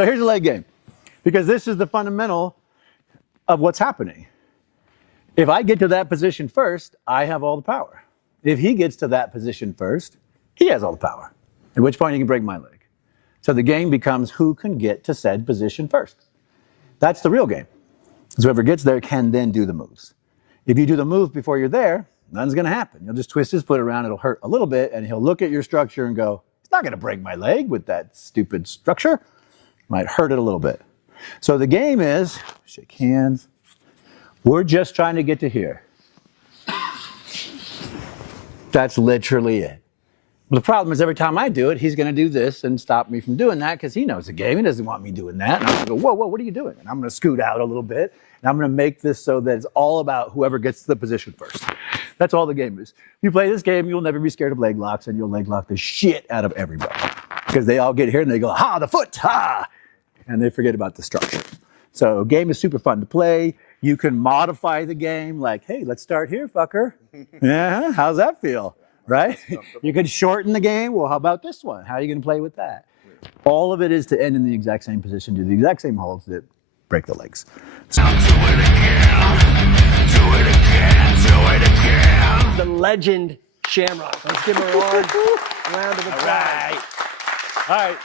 So here's a leg game, because this is the fundamental of what's happening. If I get to that position first, I have all the power. If he gets to that position first, he has all the power, at which point he can break my leg. So the game becomes who can get to said position first. That's the real game. So whoever gets there can then do the moves. If you do the move before you're there, nothing's going to happen. You'll just twist his foot around, it'll hurt a little bit, and he'll look at your structure and go, it's not going to break my leg with that stupid structure. Might hurt it a little bit. So the game is, shake hands, we're just trying to get to here. That's literally it. The problem is every time I do it, he's going to do this and stop me from doing that because he knows the game. He doesn't want me doing that. And I'm going to go, whoa, what are you doing? And I'm going to scoot out a little bit. And I'm going to make this so that it's all about whoever gets to the position first. That's all the game is. If you play this game, you'll never be scared of leg locks, and you'll leg lock the shit out of everybody. Because they all get here and they go, ha, the foot, ha! And they forget about the structure. So game is super fun to play. You can modify the game like, hey, let's start here, fucker. Yeah, how's that feel? Right? You could shorten the game. Well, how about this one? How are you going to play with that? All of it is to end in the exact same position, do the exact same holds that break the legs. So, do it again. Do it again. Do it again. The legend Shamrock. Let's give him a round of applause. All right.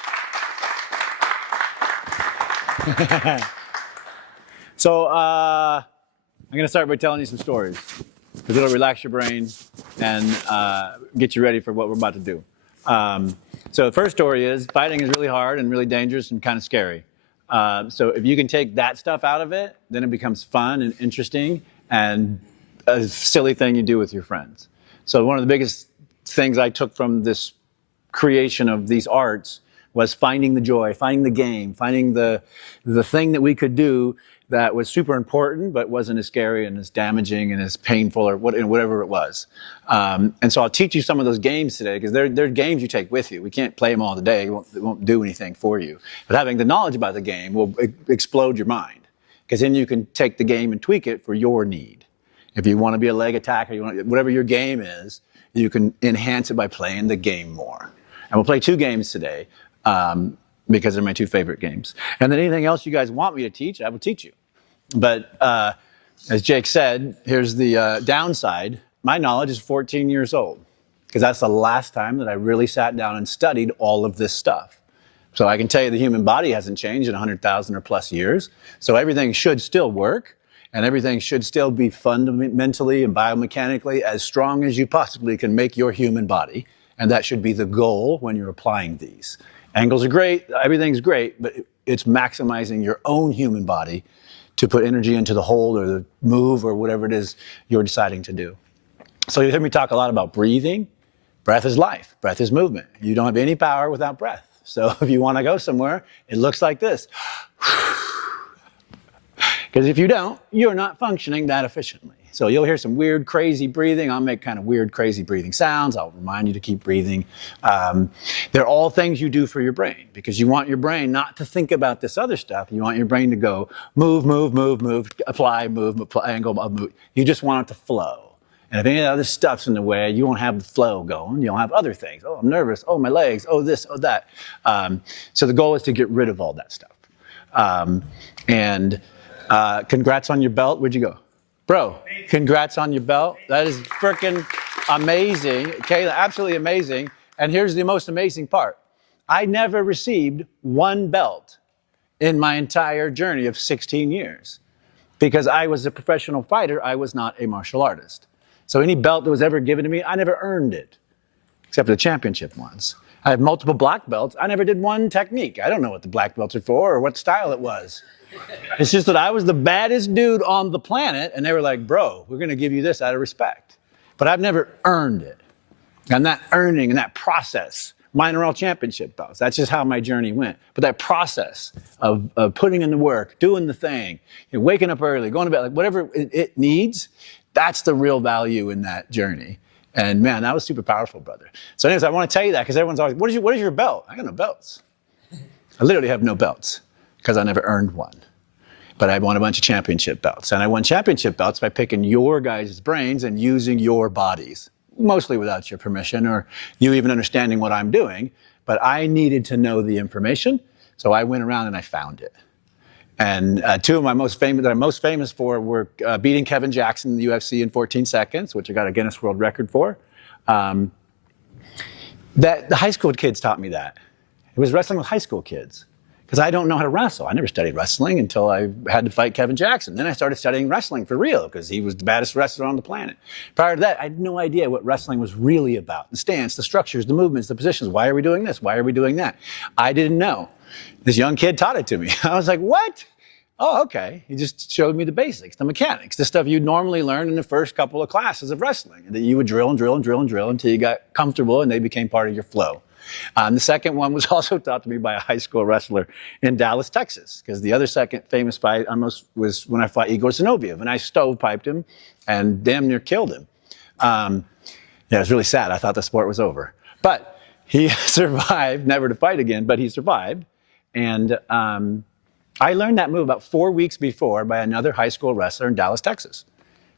So I'm going to start by telling you some stories, because it'll relax your brain and get you ready for what we're about to do. So the first story is fighting is really hard and really dangerous and kind of scary. So if you can take that stuff out of it, then it becomes fun and interesting and a silly thing you do with your friends. So one of the biggest things I took from this creation of these arts was finding the joy, finding the game, finding the thing that we could do that was super important, but wasn't as scary and as damaging and as painful or whatever it was. And so I'll teach you some of those games today, because they're games you take with you. We can't play them all today. It won't do anything for you. But having the knowledge about the game will explode your mind, because then you can take the game and tweak it for your need. If you want to be a leg attacker, whatever your game is, you can enhance it by playing the game more. And we'll play 2 games today. Because they're my 2 favorite games. And then anything else you guys want me to teach, I will teach you. But as Jake said, here's the downside. My knowledge is 14 years old, because that's the last time that I really sat down and studied all of this stuff. So I can tell you the human body hasn't changed in 100,000 or plus years. So everything should still work, and everything should still be fundamentally and biomechanically as strong as you possibly can make your human body. And that should be the goal when you're applying these. Angles are great, everything's great, but it's maximizing your own human body to put energy into the hold or the move or whatever it is you're deciding to do. So you hear me talk a lot about breathing. Breath is life, breath is movement. You don't have any power without breath. So if you want to go somewhere, it looks like this. Because if you don't, you're not functioning that efficiently. So you'll hear some weird, crazy breathing. I'll make kind of weird, crazy breathing sounds. I'll remind you to keep breathing. They're all things you do for your brain, because you want your brain not to think about this other stuff. You want your brain to go move, move, move, move, apply, move, apply, angle, move. You just want it to flow. And if any other stuff's in the way, you won't have the flow going. You'll have other things. Oh, I'm nervous. Oh, my legs. Oh, this, oh, that. So the goal is to get rid of all that stuff. Congrats on your belt. Where'd you go? Bro, congrats on your belt. That is freaking amazing. Kayla, absolutely amazing. And here's the most amazing part. I never received 1 belt in my entire journey of 16 years. Because I was a professional fighter, I was not a martial artist. So any belt that was ever given to me, I never earned it. Except for the championship ones. I have multiple black belts. I never did one technique. I don't know what the black belts are for or what style it was. It's just that I was the baddest dude on the planet, and they were like, bro, we're going to give you this out of respect. But I've never earned it. And that earning and that process, mine are all championship belts. That's just how my journey went. But that process of putting in the work, doing the thing, waking up early, going to bed, like whatever it needs, that's the real value in that journey. And man, that was super powerful, brother. So anyways, I want to tell you that, because everyone's always, what is your belt? I got no belts. I literally have no belts, because I never earned one. But I won a bunch of championship belts. And I won championship belts by picking your guys' brains and using your bodies, mostly without your permission or you even understanding what I'm doing. But I needed to know the information So I went around and I found it. And two of my most famous, that I'm most famous for, were beating Kevin Jackson in the UFC in 14 seconds, which I got a Guinness World Record for. That the high school kids taught me that. It was wrestling with high school kids, because I don't know how to wrestle. I never studied wrestling until I had to fight Kevin Jackson. Then I started studying wrestling for real, because he was the baddest wrestler on the planet. Prior to that, I had no idea what wrestling was really about. The stance, the structures, the movements, the positions. Why are we doing this? Why are we doing that? I didn't know. This young kid taught it to me. I was like, what? Oh, okay. He just showed me the basics, the mechanics, the stuff you'd normally learn in the first couple of classes of wrestling, that you would drill and drill and drill and drill until you got comfortable and they became part of your flow. The second one was also taught to me by a high school wrestler in Dallas, Texas, because the other second famous fight almost was when I fought Igor Zinoviev, and I stovepiped him and damn near killed him. Yeah, it was really sad. I thought the sport was over. But he survived, never to fight again, but he survived. And I learned that move about 4 weeks before by another high school wrestler in Dallas, Texas.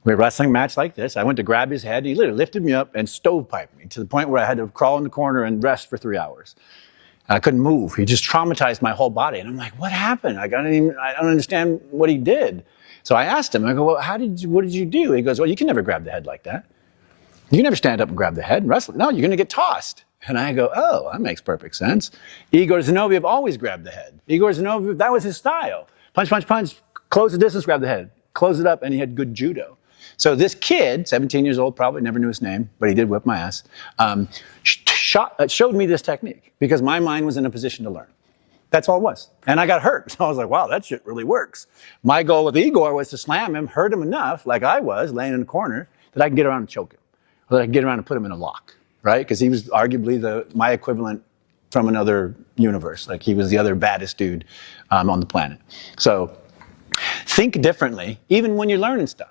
We had a wrestling match like this. I went to grab his head. He literally lifted me up and stovepiped me to the point where I had to crawl in the corner and rest for 3 hours. I couldn't move. He just traumatized my whole body. And I'm like, what happened? I don't understand what he did. So I asked him, I go, well, what did you do? He goes, well, you can never grab the head like that. You can never stand up and grab the head and wrestle. No, you're going to get tossed. And I go, oh, that makes perfect sense. Igor Zinoviev always grabbed the head. Igor Zinoviev, that was his style. Punch, punch, punch, close the distance, grab the head. Close it up, and he had good judo. So this kid, 17 years old, probably never knew his name, but he did whip my ass, showed me this technique because my mind was in a position to learn. That's all it was. And I got hurt. So I was like, wow, that shit really works. My goal with Igor was to slam him, hurt him enough, like I was, laying in the corner, that I can get around and choke him. Or that I can get around and put him in a lock, right? Because he was arguably my equivalent from another universe. Like he was the other baddest dude on the planet. So think differently, even when you're learning stuff.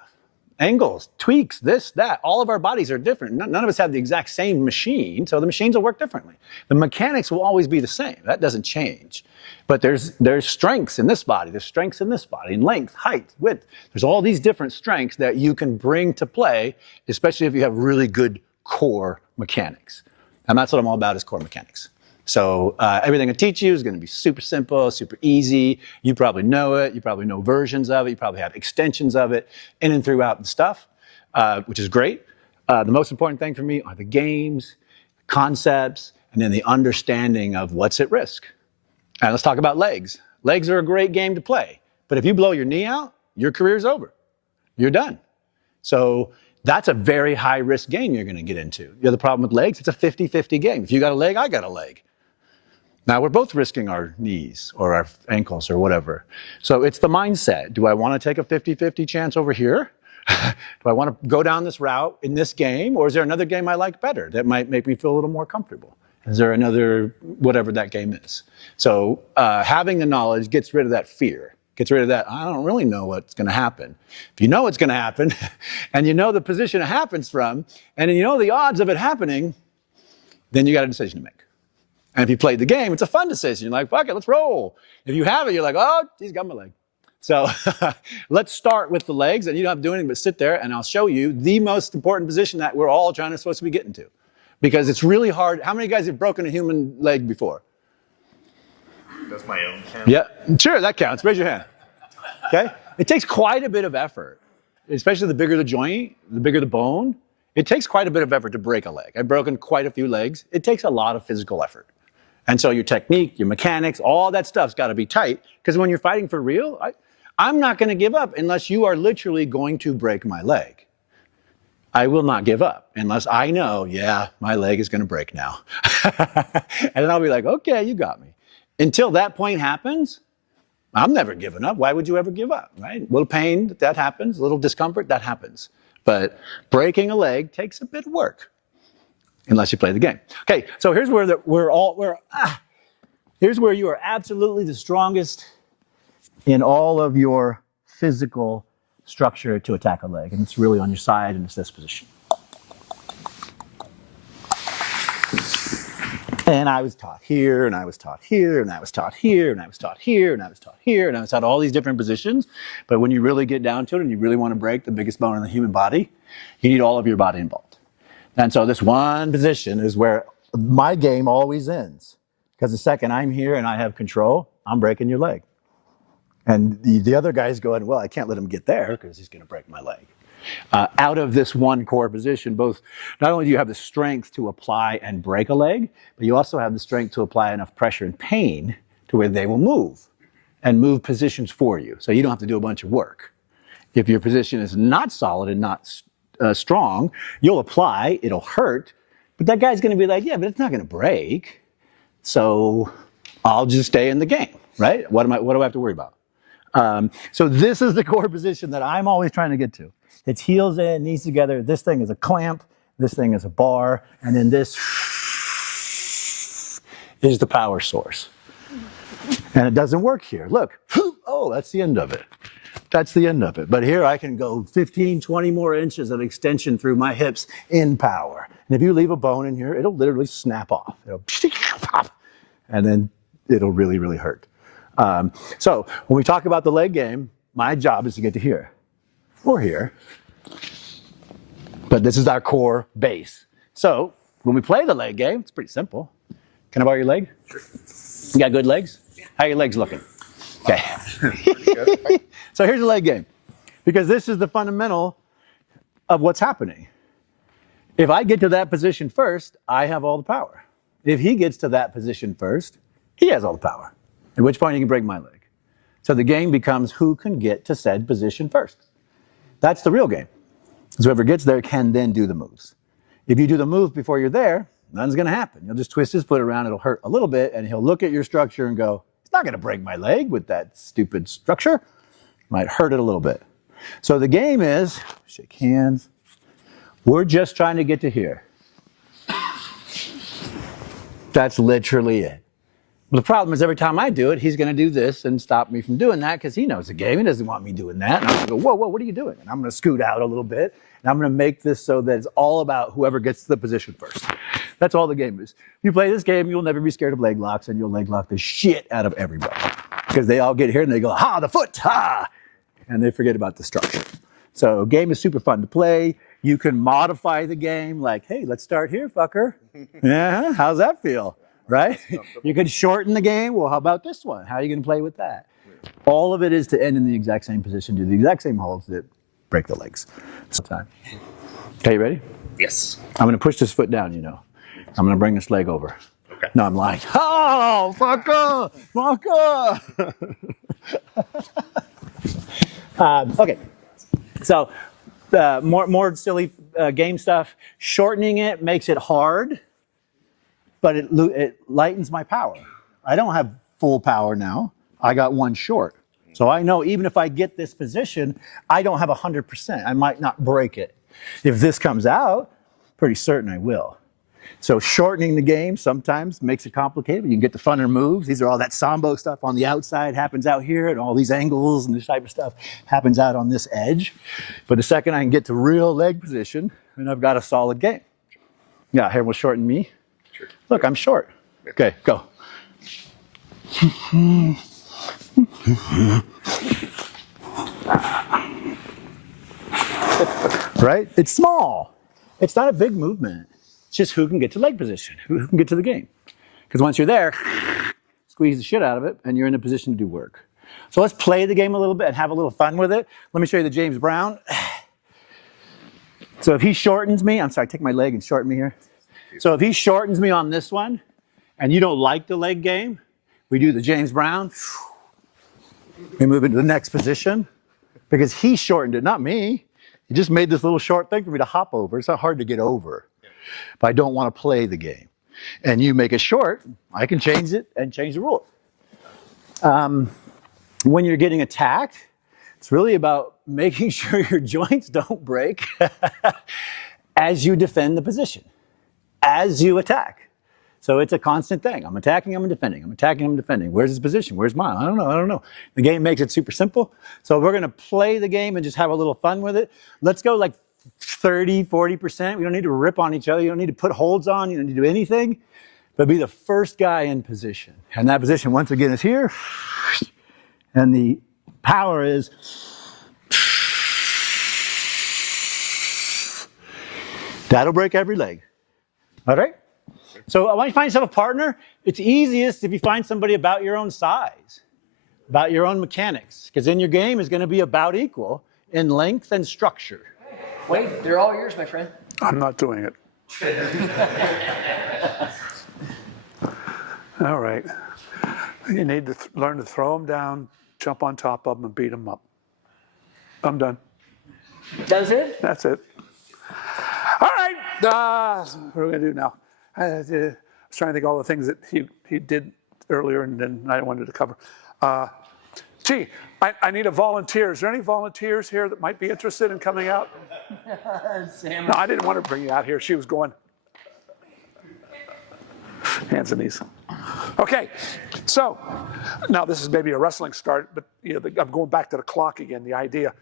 Angles, tweaks, this, that. All of our bodies are different. None of us have the exact same machine, so the machines will work differently. The mechanics will always be the same. That doesn't change. But there's strengths in this body. There's strengths in this body, in length, height, width. There's all these different strengths that you can bring to play, especially if you have really good core mechanics. And that's what I'm all about, is core mechanics. So everything I teach you is going to be super simple, super easy. You probably know it. You probably know versions of it. You probably have extensions of it in and throughout the stuff, which is great. The most important thing for me are the games, concepts, and then the understanding of what's at risk. And let's talk about legs. Legs are a great game to play. But if you blow your knee out, your career's over. You're done. So that's a very high-risk game you're going to get into. The other problem with legs, it's a 50-50 game. If you got a leg, I got a leg. Now, we're both risking our knees or our ankles or whatever. So it's the mindset. Do I want to take a 50-50 chance over here? Do I want to go down this route in this game? Or is there another game I like better that might make me feel a little more comfortable? Is there another, whatever that game is? So having the knowledge gets rid of that fear. Gets rid of that, I don't really know what's going to happen. If you know what's going to happen, and you know the position it happens from, and you know the odds of it happening, then you got a decision to make. And if you played the game, it's a fun decision. You're like, fuck it, let's roll. If you have it, you're like, oh, he's got my leg. So let's start with the legs, and you don't have to do anything but sit there, and I'll show you the most important position that we're all supposed to be getting to. Because it's really hard. How many guys have broken a human leg before? Does my own count? Yeah, sure, that counts. Raise your hand. Okay? It takes quite a bit of effort, especially the bigger the joint, the bigger the bone. It takes quite a bit of effort to break a leg. I've broken quite a few legs. It takes a lot of physical effort. And so your technique, your mechanics, all that stuff's got to be tight, because when you're fighting for real, I'm not going to give up unless you are literally going to break my leg. I will not give up unless I know, yeah, my leg is going to break now. And then I'll be like, okay, you got me. Until that point happens, I'm never giving up. Why would you ever give up, right? A little pain, that happens. A little discomfort, that happens. But breaking a leg takes a bit of work, unless you play the game. Okay, so here's where here's where you are absolutely the strongest in all of your physical structure to attack a leg. And it's really on your side, and it's this position. And I was taught here, and I was taught here, and I was taught here, and I was taught here, and I was taught here, and I was taught all these different positions. But when you really get down to it and you really want to break the biggest bone in the human body, you need all of your body involved. And so this one position is where my game always ends. Because the second I'm here and I have control, I'm breaking your leg. And the other guy's going, well, I can't let him get there because he's going to break my leg. Out of this one core position, both not only do you have the strength to apply and break a leg, but you also have the strength to apply enough pressure and pain to where they will move and move positions for you. So you don't have to do a bunch of work. If your position is not solid and not strong, you'll apply, it'll hurt, but that guy's going to be like, yeah, but it's not going to break. So I'll just stay in the game, right? What do I have to worry about? So this is the core position that I'm always trying to get to. It's heels in, knees together. This thing is a clamp. This thing is a bar. And then this is the power source. And it doesn't work here. Look. Oh, that's the end of it. That's the end of it. But here I can go 15, 20 more inches of extension through my hips in power. And if you leave a bone in here, it'll literally snap off. It'll pop. And then it'll really, really hurt. So when we talk about the leg game, my job is to get to here or here. But this is our core base. So when we play the leg game, it's pretty simple. Can I borrow your leg? Sure. You got good legs? How are your legs looking? Okay. So here's the leg game. Because this is the fundamental of what's happening. If I get to that position first, I have all the power. If he gets to that position first, he has all the power. At which point you can break my leg. So the game becomes who can get to said position first. That's the real game. So whoever gets there can then do the moves. If you do the move before you're there, nothing's going to happen. You'll just twist his foot around, it'll hurt a little bit, and he'll look at your structure and go, it's not going to break my leg with that stupid structure. Might hurt it a little bit. So the game is, shake hands, we're just trying to get to here. That's literally it. Well, the problem is every time I do it, he's going to do this and stop me from doing that because he knows the game. He doesn't want me doing that. And I'm going to go, whoa, what are you doing? And I'm going to scoot out a little bit. And I'm going to make this so that it's all about whoever gets to the position first. That's all the game is. If you play this game, you'll never be scared of leg locks, and you'll leg lock the shit out of everybody. Because they all get here and they go, ha, the foot, ha! And they forget about the structure. So game is super fun to play. You can modify the game like, hey, let's start here, fucker. Yeah, how's that feel? Right? You could shorten the game. Well, how about this one? How are you going to play with that? All of it is to end in the exact same position, do the exact same holds that break the legs. So time. Okay, you ready? Yes. I'm going to push this foot down, you know. I'm going to bring this leg over. Okay. No, I'm lying. Oh, fucker! Fucker! Okay. So, more silly game stuff. Shortening it makes it hard. But it lightens my power. I don't have full power now. I got one short. So I know even if I get this position, I don't have 100%. I might not break it. If this comes out, pretty certain I will. So shortening the game sometimes makes it complicated, but you can get the funner moves. These are all that sambo stuff on the outside happens out here, and all these angles and this type of stuff happens out on this edge. But the second I can get to real leg position, then I've got a solid game. Yeah, here will shorten me. Sure. Look, I'm short. Okay, go. Right? It's small. It's not a big movement. It's just who can get to leg position, who can get to the game. Because once you're there, squeeze the shit out of it, and you're in a position to do work. So let's play the game a little bit and have a little fun with it. Let me show you the James Brown. So if he shortens me, I'm sorry, take my leg and shorten me here. So if he shortens me on this one, and you don't like the leg game, we do the James Brown. We move into the next position because he shortened it, not me. He just made this little short thing for me to hop over. It's not hard to get over, but I don't want to play the game. And you make it short, I can change it and change the rules. When you're getting attacked, it's really about making sure your joints don't break as you defend the position, as you attack. So it's a constant thing. I'm attacking, I'm defending. I'm attacking, I'm defending. Where's his position? Where's mine? I don't know. The game makes it super simple. So we're going to play the game and just have a little fun with it. Let's go like 30, 40%. We don't need to rip on each other. You don't need to put holds on. You don't need to do anything. But be the first guy in position. And that position, once again, is here. And the power is... That'll break every leg. All right? So when you find yourself a partner, it's easiest if you find somebody about your own size, about your own mechanics, because then your game is going to be about equal in length and structure. Wait, they're all yours, my friend. I'm not doing it. All right. You need to learn to throw them down, jump on top of them, and beat them up. I'm done. That's it? That's it. All right. What are we going to do now? I was trying to think of all the things that he did earlier and then I wanted to cover. Gee, I need a volunteer. Is there any volunteers here that might be interested in coming out? Sam. No, I didn't want to bring you out here. She was going, hands and knees. Okay, so now this is maybe a wrestling start, but I'm going back to the clock again, the idea.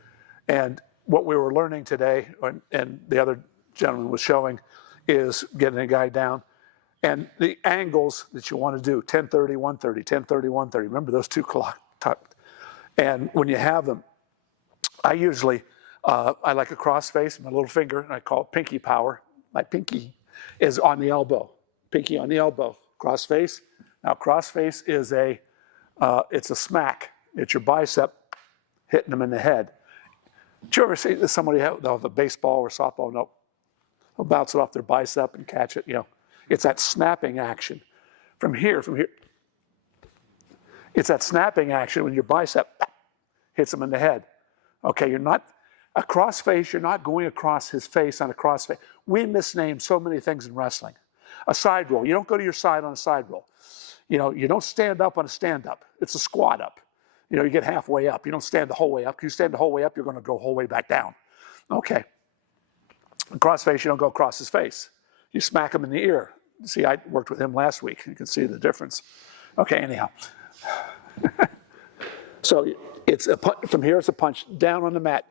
And what we were learning today, and the other gentleman was showing, is getting a guy down. And the angles that you want to do, 10:30, 1:30, 10:30, 1:30. Remember those two clock. And when you have them, I usually, I like a cross face, my little finger, and I call it pinky power. My pinky is on the elbow. Pinky on the elbow. Cross face. Now cross face is it's a smack. It's your bicep hitting them in the head. Did you ever see somebody have a baseball or softball? No. They'll bounce it off their bicep and catch it, It's that snapping action. From here. It's that snapping action when your bicep hits him in the head. Okay, you're not, a cross face, you're not going across his face on a cross face. We misname so many things in wrestling. A side roll, you don't go to your side on a side roll. You don't stand up on a stand up. It's a squat up. You get halfway up. You don't stand the whole way up. If you stand the whole way up, you're going to go the whole way back down. Okay. Cross face, you don't go across his face. You smack him in the ear. See, I worked with him last week. You can see the difference. Okay, anyhow. So it's a punch, from here it's a punch down on the mat.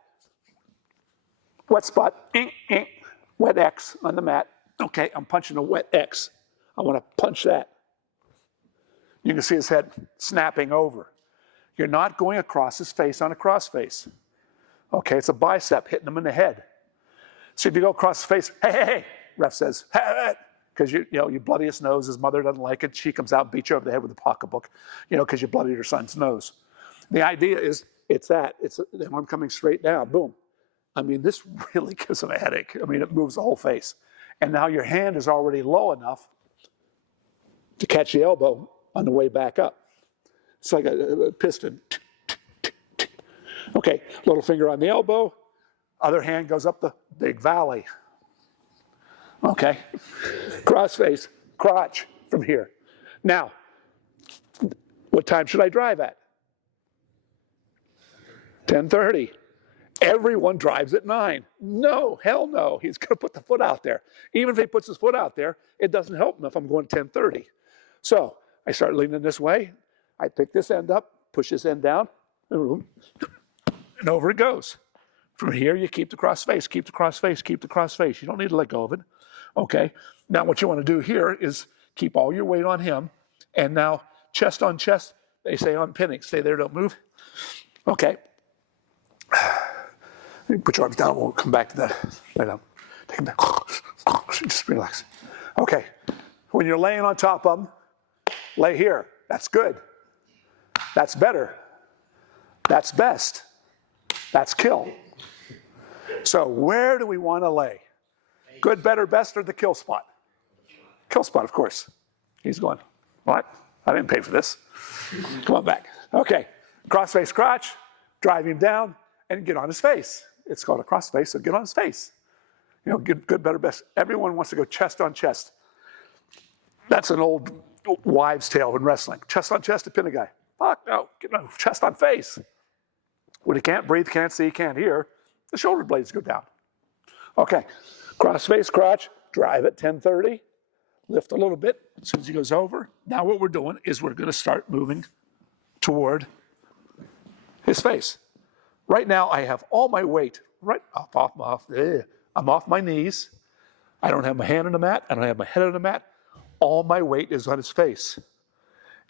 Wet spot, wet X on the mat. Okay, I'm punching a wet X. I want to punch that. You can see his head snapping over. You're not going across his face on a cross face. Okay, it's a bicep hitting him in the head. So if you go across his face, hey, ref says, hey, because you bloody his nose, his mother doesn't like it, she comes out and beats you over the head with a pocketbook, because you bloodied her son's nose. The idea is, it's the arm coming straight down, boom. I mean, this really gives him a headache. I mean, it moves the whole face. And now your hand is already low enough to catch the elbow on the way back up. It's like a piston. Okay, little finger on the elbow, other hand goes up the big valley. Okay, cross face, crotch from here. Now, what time should I drive at? 10:30. Everyone drives at 9. No, hell no. He's going to put the foot out there. Even if he puts his foot out there, it doesn't help him if I'm going 10:30. So I start leaning this way. I pick this end up, push this end down, and over it goes. From here, you keep the cross face, keep the cross face, keep the cross face. You don't need to let go of it. Okay. Now what you want to do here is keep all your weight on him. And now chest on chest, they say on pinning. Stay there, don't move. Okay. Put your arms down. We'll come back to that. Lay down. Take them back. Just relax. Okay. When you're laying on top of them, lay here. That's good. That's better. That's best. That's kill. So where do we want to lay? Good, better, best, or the kill spot? Kill spot, of course. He's going, what? I didn't pay for this. Come on back. Okay. Cross face crotch, drive him down, and get on his face. It's called a cross face, so get on his face. Good, better, best. Everyone wants to go chest on chest. That's an old wives' tale in wrestling. Chest on chest to pin a guy. Fuck no, chest on face. When he can't breathe, can't see, can't hear, the shoulder blades go down. Okay, cross face crotch, drive at 10:30, lift a little bit as soon as he goes over. Now what we're doing is we're going to start moving toward his face. Right now I have all my weight right I'm off my knees. I don't have my hand on the mat. I don't have my head on the mat. All my weight is on his face.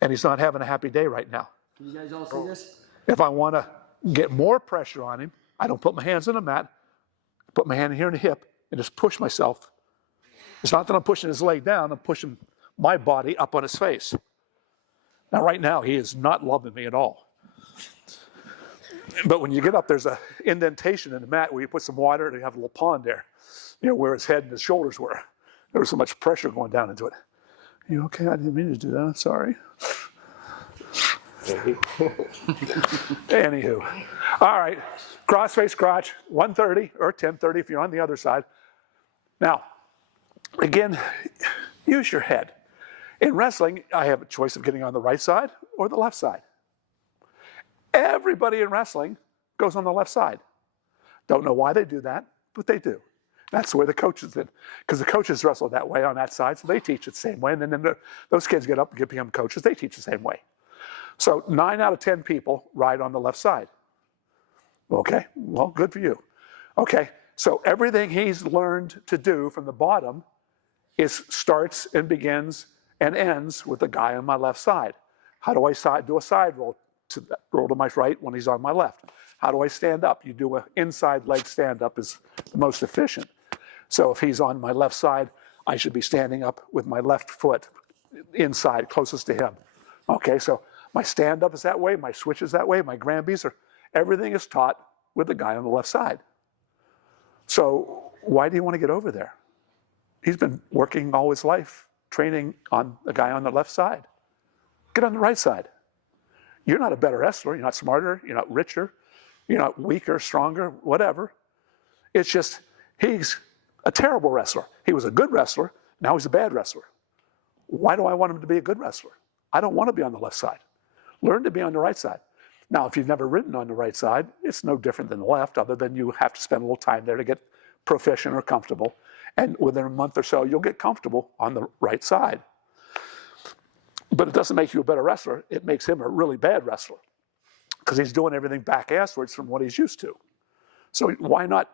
And he's not having a happy day right now. Can you guys all see this? If I want to get more pressure on him, I don't put my hands on the mat, put my hand here in the hip, and just push myself It's not that I'm pushing his leg down, I'm pushing my body up on his face. Now, right now, he is not loving me at all. But when you get up, there's an indentation in the mat where you put some water and you have a little pond there, where his head and his shoulders were. There was so much pressure going down into it. You okay? I didn't mean to do that. I'm sorry. Anywho. All right. Cross-face crotch, 130 or 1030 if you're on the other side. Now, again, use your head. In wrestling, I have a choice of getting on the right side or the left side. Everybody in wrestling goes on the left side. Don't know why they do that, but they do. That's where the coaches did. Because the coaches wrestle that way on that side, so they teach it the same way. And then those kids get up and become coaches, they teach the same way. So 9 out of 10 people ride on the left side. Okay, well, good for you. Okay, so everything he's learned to do from the bottom starts and begins and ends with the guy on my left side. How do I do a side roll? Roll to my right when he's on my left. How do I stand up? You do an inside leg stand up is the most efficient. So if he's on my left side, I should be standing up with my left foot inside, closest to him. Okay, so my stand up is that way, my switch is that way, my Granbys everything is taught with the guy on the left side. So why do you want to get over there? He's been working all his life, training on the guy on the left side. Get on the right side. You're not a better wrestler. You're not smarter. You're not richer. You're not weaker, stronger, whatever. It's just he's a terrible wrestler. He was a good wrestler. Now he's a bad wrestler. Why do I want him to be a good wrestler? I don't want to be on the left side. Learn to be on the right side. Now, if you've never ridden on the right side, it's no different than the left, other than you have to spend a little time there to get proficient or comfortable. And within a month or so, you'll get comfortable on the right side. But it doesn't make you a better wrestler. It makes him a really bad wrestler because he's doing everything back-asswards from what he's used to. So why not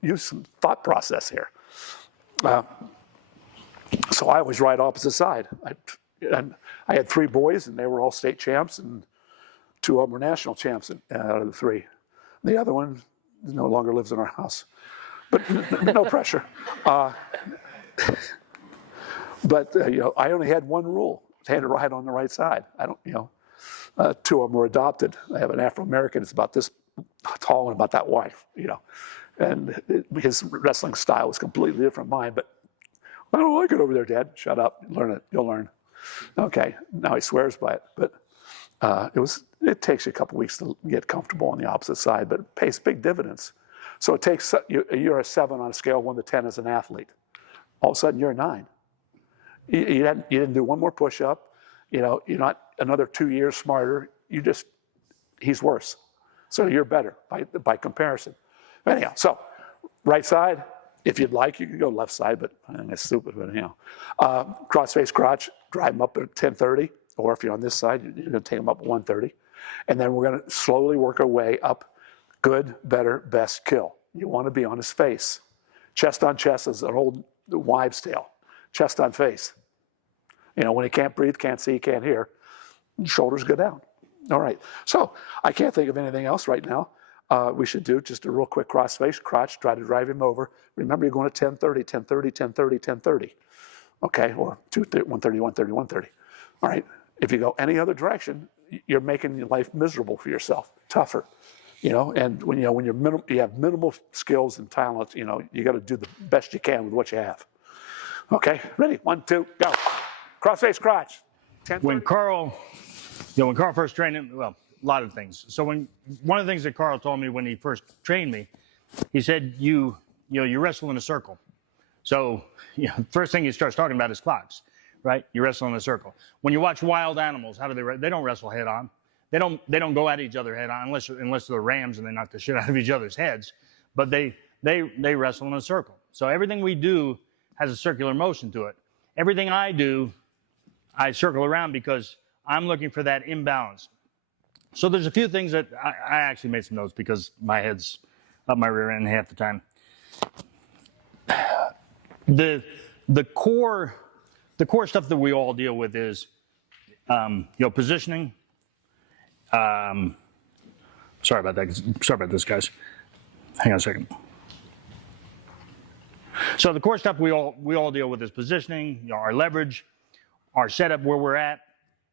use some thought process here? So I always ride opposite side. I had 3 boys, and they were all state champs, and 2 of them were national champs out of the 3. The other one no longer lives in our house. But no pressure. But I only had one rule. I had to ride on the right side. I don't, 2 of them were adopted. I have an Afro-American that's about this tall and about that wide, And his wrestling style was completely different from mine. But I don't like it over there, Dad. Shut up. Learn it. You'll learn. Okay. Now he swears by it. But it takes you a couple weeks to get comfortable on the opposite side, but it pays big dividends. So it takes, you're a 7 on a scale of 1 to 10 as an athlete. All of a sudden, you're a 9. You didn't do one more push-up. You're not another 2 years smarter. He's worse. So you're better by comparison. Anyhow, so right side, if you'd like, you could go left side, but that's stupid, but anyhow. Cross-face crotch, drive them up at 1030, or if you're on this side, you're going to take them up at 130. And then we're going to slowly work our way up. Good, better, best, kill. You want to be on his face. Chest on chest is an old wives' tale. Chest on face. When he can't breathe, can't see, can't hear, shoulders go down. All right. So I can't think of anything else right now. We should do just a real quick cross-face crotch, try to drive him over. Remember, you're going to 1030, 1030, 1030, 1030. Okay, or 130, 130, 130. All right. If you go any other direction, you're making your life miserable for yourself, tougher. And when you have minimal skills and talent, you got to do the best you can with what you have. Okay, ready? 1, 2, go. Cross-face crotch. 10, when Carl first trained him, well, a lot of things. So one of the things that Carl told me when he first trained me, he said you wrestle in a circle. So first thing he starts talking about is clocks, right? You wrestle in a circle. When you watch wild animals, how do they don't wrestle head on. They don't go at each other head on unless they're rams and they knock the shit out of each other's heads. But they wrestle in a circle. So everything we do has a circular motion to it. Everything I do, I circle around because I'm looking for that imbalance. So there's a few things that I actually made some notes because my head's up my rear end half the time. The core stuff that we all deal with is positioning. Sorry about that. Sorry about this, guys. Hang on a second. So the core stuff we all deal with is positioning, our leverage, our setup where we're at,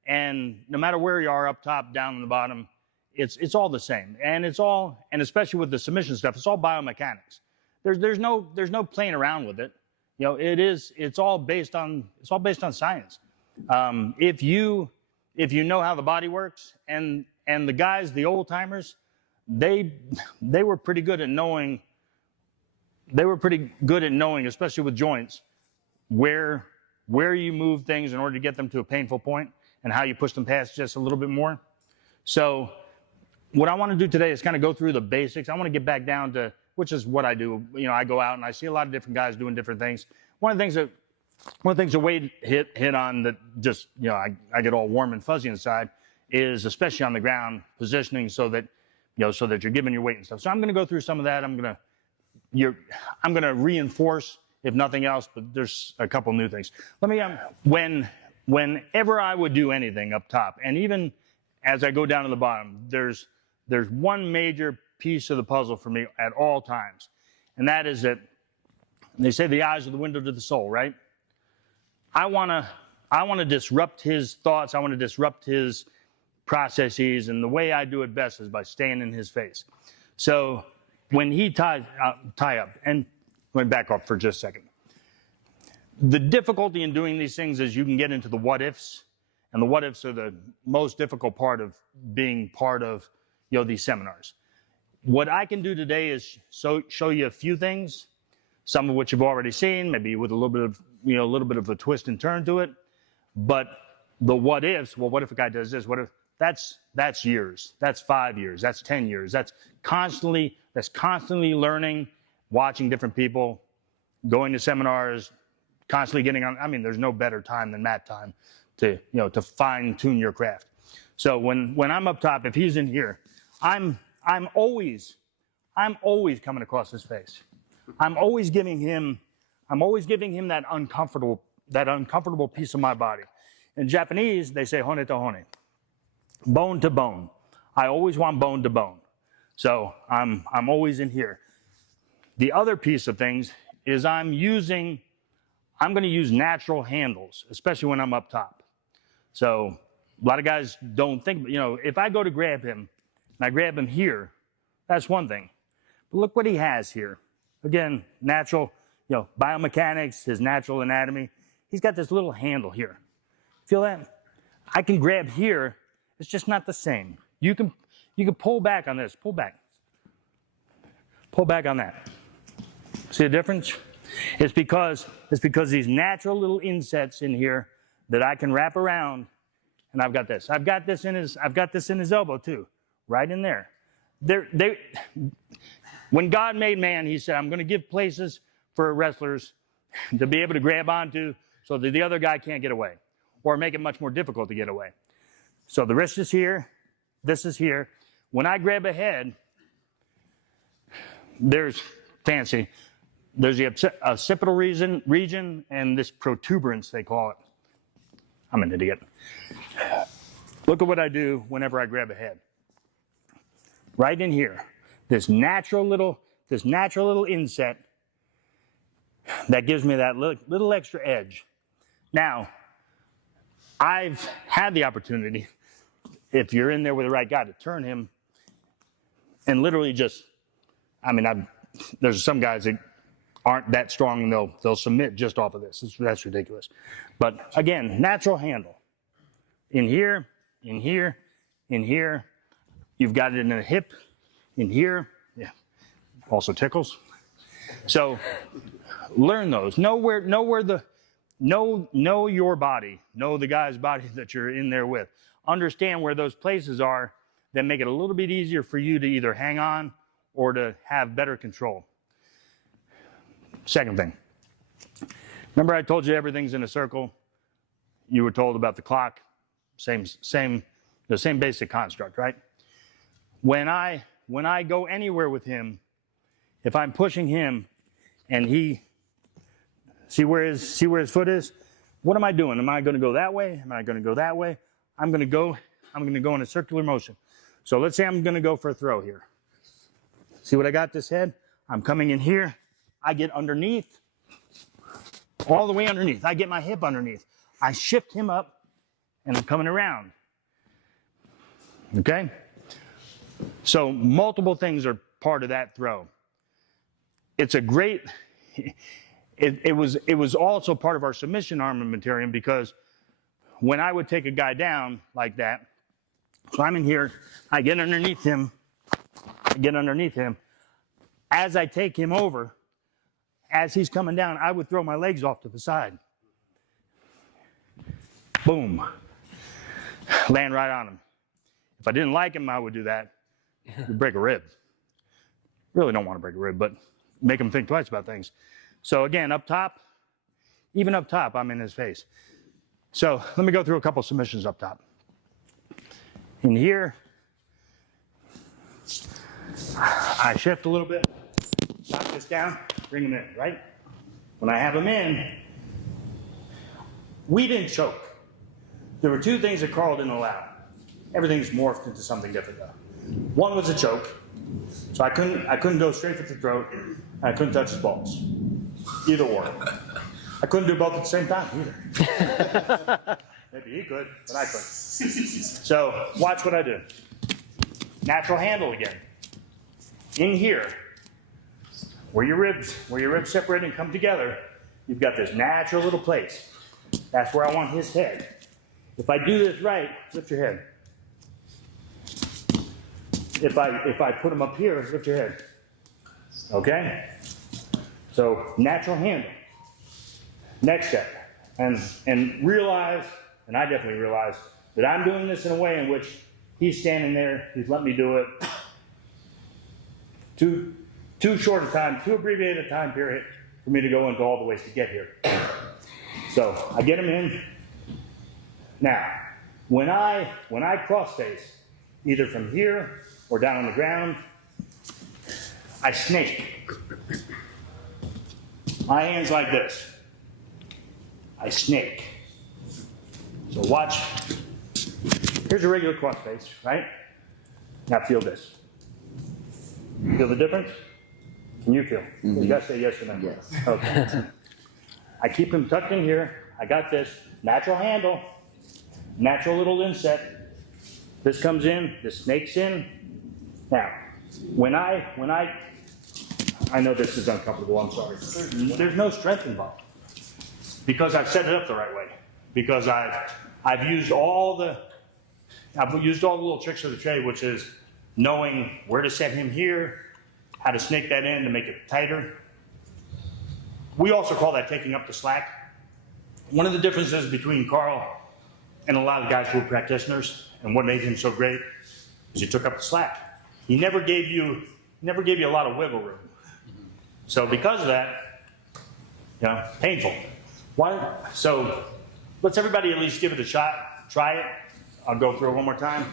and no matter where you are, up top, down on the bottom, it's all the same. And especially with the submission stuff, it's all biomechanics. There's no playing around with it. It's all based on science. If you know how the body works, and the guys, the old timers, they were pretty good at knowing. They were pretty good at knowing, especially with joints, where you move things in order to get them to a painful point, and how you push them past just a little bit more. So what I want to do today is kind of go through the basics. I want to get back down to, which is what I do. I go out and I see a lot of different guys doing different things. One of the things that Wade hit on that just, I get all warm and fuzzy inside is, especially on the ground, positioning so that you're giving your weight and stuff. So I'm going to go through some of that. I'm going to reinforce, if nothing else, but there's a couple new things. Let me, whenever I would do anything up top, and even as I go down to the bottom, there's one major piece of the puzzle for me at all times. And that is that they say the eyes are the window to the soul, right? I want to disrupt his thoughts. I want to disrupt his processes. And the way I do it best is by staying in his face. So when he tie up, and let me back up for just a second. The difficulty in doing these things is you can get into the what ifs, and the what ifs are the most difficult part of being part of these seminars. What I can do today is show you a few things, some of which you've already seen, maybe with a little bit of a twist and turn to it. But the what ifs, well, what if a guy does this? What if that's years, that's 5 years, that's 10 years, that's constantly learning, watching different people, going to seminars, constantly getting on. I mean, there's no better time than mat time to fine tune your craft. So when I'm up top, if he's in here, I'm always coming across his face. I'm always giving him that uncomfortable piece of my body. In Japanese, they say hone to hone, bone to bone. I always want bone to bone. So I'm always in here. The other piece of things is I'm going to use natural handles, especially when I'm up top. So a lot of guys don't think, if I go to grab him and I grab him here, that's one thing. But look what he has here. Again, natural, biomechanics, his natural anatomy. He's got this little handle here. Feel that? I can grab here. It's just not the same. You can pull back on this. Pull back. Pull back on that. See the difference? It's because these natural little insets in here that I can wrap around, and I've got this. I've got this in his elbow too, right in there. When God made man, he said, I'm going to give places for wrestlers to be able to grab onto so that the other guy can't get away, or make it much more difficult to get away. So the wrist is here, this is here. When I grab a head, there's the occipital region and this protuberance, they call it. I'm an idiot. Look at what I do whenever I grab a head. Right in here, this natural little inset that gives me that little extra edge. Now, I've had the opportunity, if you're in there with the right guy, to turn him and literally just, there's some guys that aren't that strong and they'll submit just off of this. That's ridiculous. But again, natural handle. In here, in here, in here. You've got it in the hip, in here. Yeah, also tickles. So learn those. Know your body. Know the guy's body that you're in there with. Understand where those places are that make it a little bit easier for you to either hang on or to have better control. Second thing. Remember I told you everything's in a circle? You were told about the clock. The same basic construct, right? When I go anywhere with him, if I'm pushing him and he see where his foot is, what am I doing? Am I going to go that way? Am I going to go that way? I'm going to go in a circular motion. So let's say I'm going to go for a throw here. See what I got this head? I'm coming in here. I get underneath. all the way underneath. I get my hip underneath. I shift him up, and I'm coming around. Okay? So multiple things are part of that throw. It's a great, it was also part of our submission armamentarium, because when I would take a guy down like that, so I'm in here, I get underneath him, As I take him over, as he's coming down, I would throw my legs off to the side. Boom. Land right on him. If I didn't like him, I would do that. You'd break a rib. Really don't want to break a rib, but make him think twice about things. So again, up top, even up top, I'm in his face. So let me go through a couple submissions up top. In here, I shift a little bit, knock this down, bring him in, right? When I have him in, we didn't choke. There were two things that Carl didn't allow. Everything's morphed into something different though. One was a choke, so I couldn't go straight for the throat, and I couldn't touch his balls. Either or. I couldn't do both at the same time either. Maybe he could, but I couldn't. So watch what I do. Natural handle again. In here, where your ribs separate and come together, you've got this natural little place. That's where I want his head. If I do this right, lift your head. If I put him up here, lift your head. Okay? So natural handle. Next step. And realize, and I definitely realize, that I'm doing this in a way in which he's standing there, he's letting me do it. Too short a time, too abbreviated a time period for me to go into all the ways to get here. So I get him in. Now, when I cross face, either from here or down on the ground, I snake. My hand's like this. I snake. So watch. Here's a regular cross face, right? Now feel this. Feel the difference? Can you feel? Mm-hmm. You gotta say yes or no. Yes. Okay. I keep him tucked in here. I got this natural handle, natural little inset. This comes in, this snakes in. Now, when I know this is uncomfortable, I'm sorry. There's no strength involved. Because I've set it up the right way. Because I've used all the little tricks of the trade, which is knowing where to set him here, how to snake that in to make it tighter. We also call that taking up the slack. One of the differences between Carl and a lot of guys who are practitioners, and what made him so great, is he took up the slack. He never gave you a lot of wiggle room. So because of that, painful. So let's everybody at least give it a shot. Try it. I'll go through it one more time.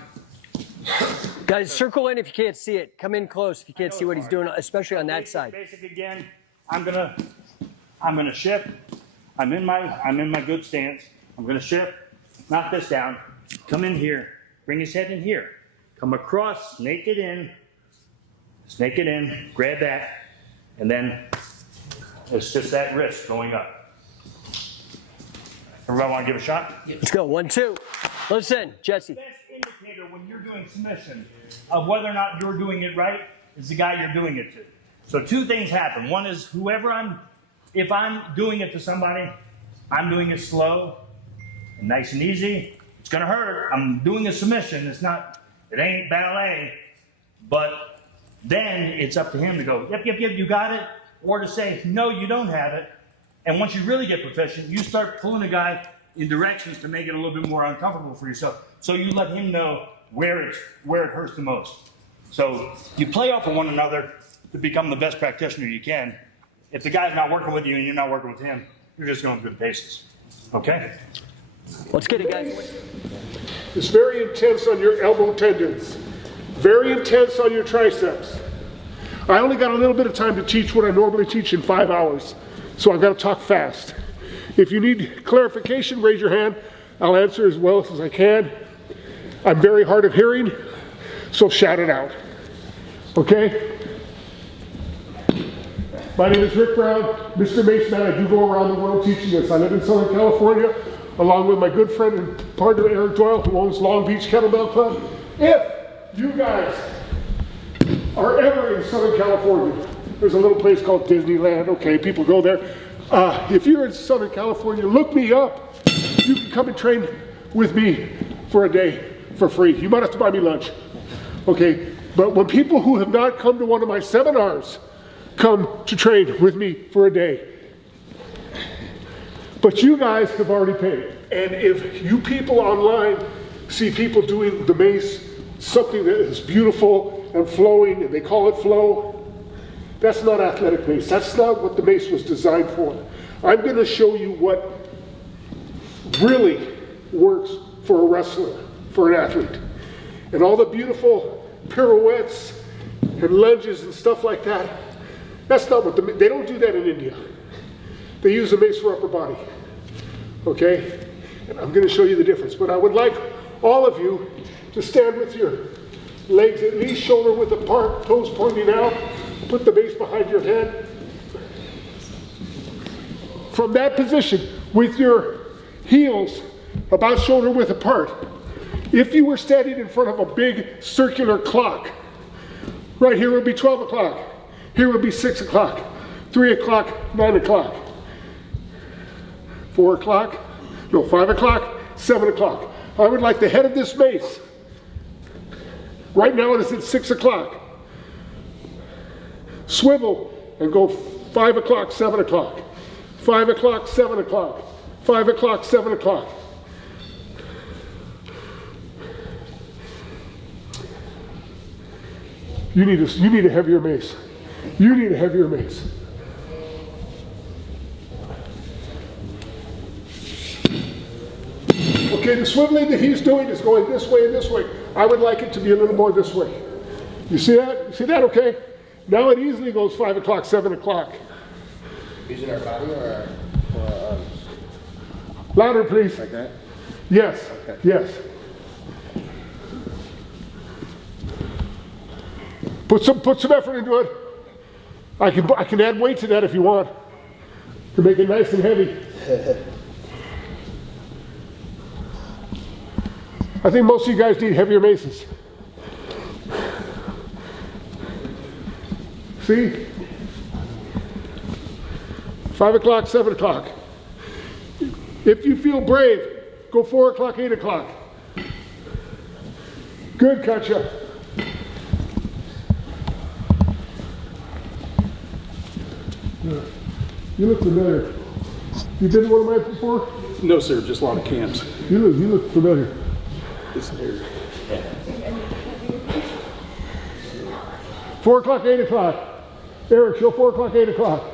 Guys, circle in if you can't see it. Come in close if you can't see what he's doing, especially on that side. Basic again. I'm gonna shift. I'm in my good stance. I'm gonna shift. Knock this down. Come in here. Bring his head in here. Come across. Snake it in. Snake it in. Grab that, and then it's just that wrist going up. Everybody want to give a shot? Let's go. 1, 2. Listen, Jesse. The best indicator when you're doing submission of whether or not you're doing it right is the guy you're doing it to. So two things happen. One is if I'm doing it to somebody, I'm doing it slow and nice and easy. It's gonna hurt. I'm doing a submission. It ain't ballet, but then it's up to him to go, yep, you got it, or to say, no, you don't have it. And once you really get proficient, you start pulling a guy in directions to make it a little bit more uncomfortable for yourself. So you let him know where it hurts the most. So you play off of one another to become the best practitioner you can. If the guy's not working with you and you're not working with him, you're just going through the paces. Okay? Let's get it, guys. It's very intense on your elbow tendons. Very intense on your triceps. I only got a little bit of time to teach what I normally teach in 5 hours. So I've got to talk fast. If you need clarification, raise your hand. I'll answer as well as I can. I'm very hard of hearing, so shout it out. Okay? My name is Rick Brown, Mr. Mace Man. I do go around the world teaching this. I live in Southern California, along with my good friend and partner Eric Doyle, who owns Long Beach Kettlebell Club. If you guys are ever in Southern California, there's a little place called Disneyland. Okay, people go there. If you're in Southern California, look me up. You can come and train with me for a day for free. You might have to buy me lunch. Okay, but when people who have not come to one of my seminars come to train with me for a day, but you guys have already paid. And if you people online see people doing the Mace, something that is beautiful and flowing, and they call it flow, that's not athletic Mace. That's not what the Mace was designed for. I'm going to show you what really works for a wrestler, for an athlete. And all the beautiful pirouettes and lunges and stuff like that, that's not what they don't do that in India. They use a Mace for upper body. Okay? And I'm going to show you the difference. But I would like all of you to stand with your legs at least shoulder width apart, toes pointing out. Put the Mace behind your head. From that position, with your heels about shoulder width apart, if you were standing in front of a big circular clock, right here would be 12 o'clock. Here would be 6 o'clock, 3 o'clock, 9 o'clock, 4 o'clock, no, 5 o'clock, 7 o'clock. I would like the head of this Mace. Right now it is at 6 o'clock. Swivel and go 5 o'clock, 7 o'clock, 5 o'clock, 7 o'clock, 5 o'clock, 7 o'clock. You need a heavier Mace. You need a heavier Mace. Okay, the swiveling that he's doing is going this way and this way. I would like it to be a little more this way. You see that? You see that? Okay. Now it easily goes 5 o'clock, 7 o'clock. Using our body or our arms? Louder, please. Like that? Yes. Okay. Yes. Put some effort into it. I can add weight to that if you want to make it nice and heavy. I think most of you guys need heavier Maces. See? 5 o'clock, 7 o'clock. If you feel brave, go 4 o'clock, 8 o'clock. Good, Katja. You look familiar. You been to one of mine before? No, sir, just a lot of camps. You look familiar. This here. 4 o'clock, 8 o'clock. Eric, show 4 o'clock, 8 o'clock.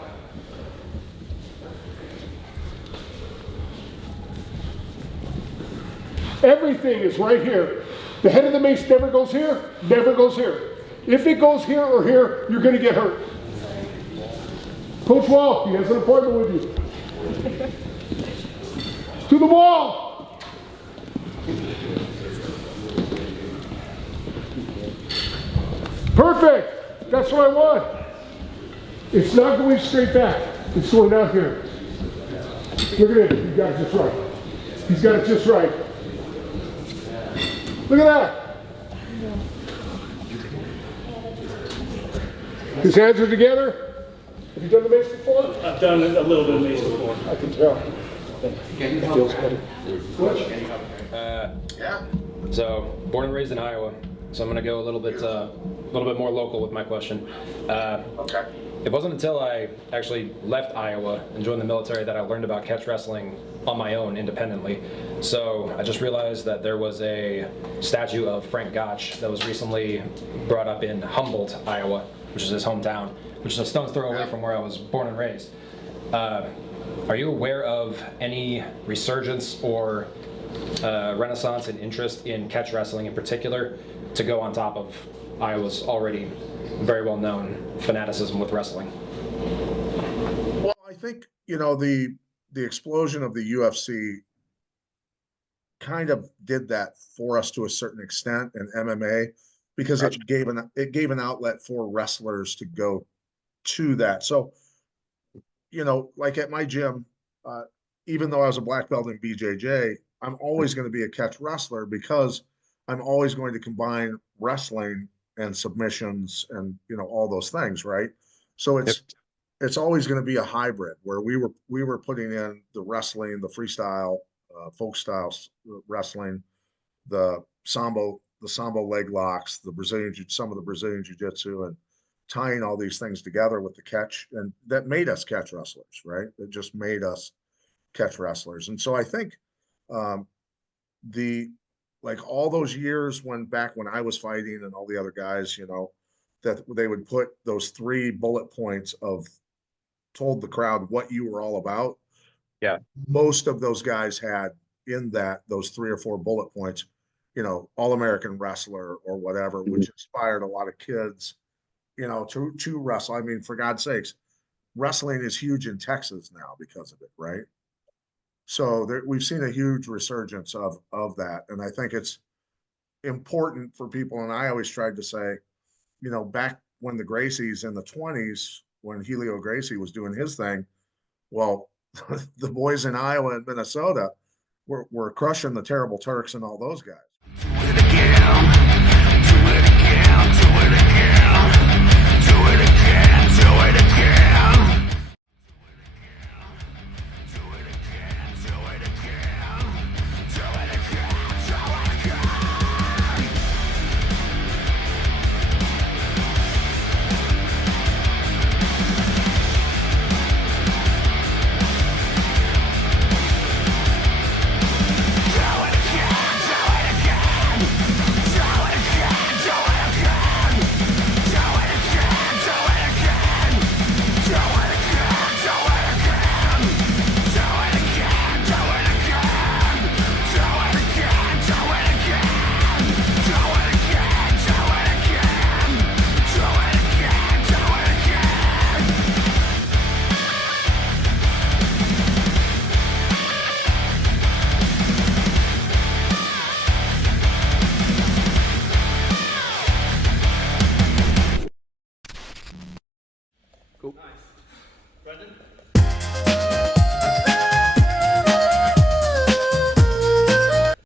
Everything is right here. The head of the Mace never goes here, never goes here. If it goes here or here, you're going to get hurt. Coach Wall, he has an appointment with you. To the wall. Perfect. That's what I want. It's not going straight back. It's going out here. Look at it. He got it just right. He's got it just right. Look at that. His hands are together. Have you done the Mace before? I've done a little bit of Mace before. I can tell. It feels better. Yeah. So, born and raised in Iowa. So I'm going to go a little bit more local with my question. Okay. It wasn't until I actually left Iowa and joined the military that I learned about catch wrestling on my own independently. So I just realized that there was a statue of Frank Gotch that was recently brought up in Humboldt, Iowa, which is his hometown, which is a stone's throw away from where I was born and raised. Are you aware of any resurgence or renaissance and interest in catch wrestling in particular to go on top of Iowa's already very well known fanaticism with wrestling? Well, I think, you know, the explosion of the UFC kind of did that for us to a certain extent in MMA, because it gave an outlet for wrestlers to go to that. So you know, like at my gym, even though I was a black belt in BJJ, I'm always going to be a catch wrestler because I'm always going to combine wrestling and submissions and, you know, all those things, right? So it's always going to be a hybrid where we were putting in the wrestling, the freestyle, folk style wrestling, the sambo leg locks, some of the Brazilian jiu-jitsu, and tying all these things together with the catch, and that made us catch wrestlers, right? It just made us catch wrestlers. And so I think the like all those years back when I was fighting and all the other guys, you know, that they would put those 3 bullet points of told the crowd what you were all about. Yeah. Most of those guys had in that those 3 or 4 bullet points, you know, all-American wrestler or whatever, which inspired a lot of kids, you know, to wrestle. I mean, for God's sakes, wrestling is huge in Texas now because of it, right? So we've seen a huge resurgence of that, and I think it's important for people. And I always tried to say, you know, back when the Gracies in the 20s, when Helio Gracie was doing his thing, well, the boys in Iowa and Minnesota were crushing the Terrible Turks and all those guys. Do it again, do it again, do it again, do it again, do it again. Do it again, do it again, do it again, do it again. Cool. Nice. Brendan?